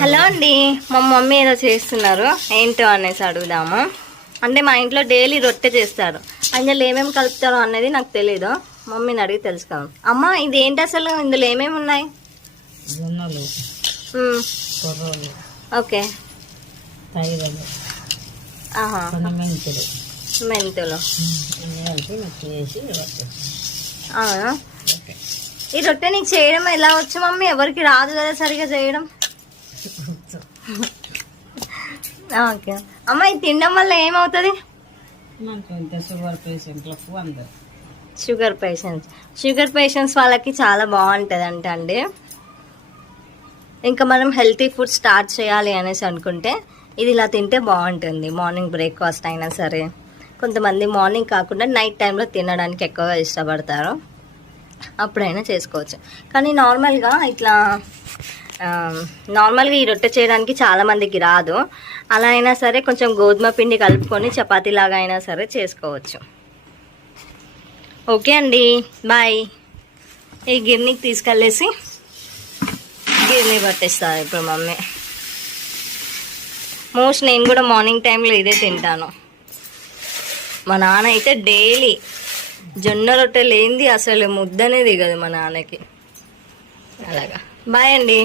Hello అండి, మా mummy ఏదో చేస్తున్నారు, ఏంటో అనేసి అడుగుదాము. అంటే మా ఇంట్లో డైలీ రొట్టె చేస్తారు, అందులో ఏమేమి కలుపుతారో అనేది నాకు తెలీదు. మమ్మీని అడిగి తెలుసుకోవాలి. అమ్మ, ఇది ఏంటి అసలు? ఇందులో ఏమేమి ఉన్నాయి? జొన్నలు, కొర్రలు, ఓకే, తైరలు, మెంతులు, మెంతులు కలిపి మిక్స్ చేసి అవునా? ఈ రొట్టె నీకు చేయడం ఎలా వచ్చు మమ్మీ? ఎవరికి రాదు కదా సరిగా చేయడం. ఓకే అమ్మ, ఇది తినడం వల్ల ఏమవుతుంది? షుగర్ పేషెంట్స్ వాళ్ళకి చాలా బాగుంటుంది అండి. ఇంకా మనం హెల్తీ ఫుడ్ స్టార్ట్ చేయాలి అనేసి అనుకుంటే ఇది ఇలా తింటే బాగుంటుంది. మార్నింగ్ బ్రేక్ఫాస్ట్ అయినా సరే, కొంతమంది మార్నింగ్ కాకుండా నైట్ టైంలో తినడానికి ఎక్కువగా ఇష్టపడతారు, అప్పుడైనా చేసుకోవచ్చు. కానీ నార్మల్గా ఈ రొట్టె చేయడానికి చాలామందికి రాదు. అలా అయినా సరే కొంచెం గోధుమ పిండి కలుపుకొని చపాతీలాగా అయినా సరే చేసుకోవచ్చు. ఓకే అండి, బాయ్. ఈ గిన్నెకి తీసుకెళ్ళేసి గిన్నె పట్టేస్తారు ఇప్పుడు మమ్మీ. నేను కూడా మార్నింగ్ టైంలో ఇదే తింటాను. మా నాన్న అయితే డైలీ జొన్న రొట్టె లేనిది అసలు ముద్దనే దిగదు మా నాన్నకి. అలాగా, బాయ్ అండి.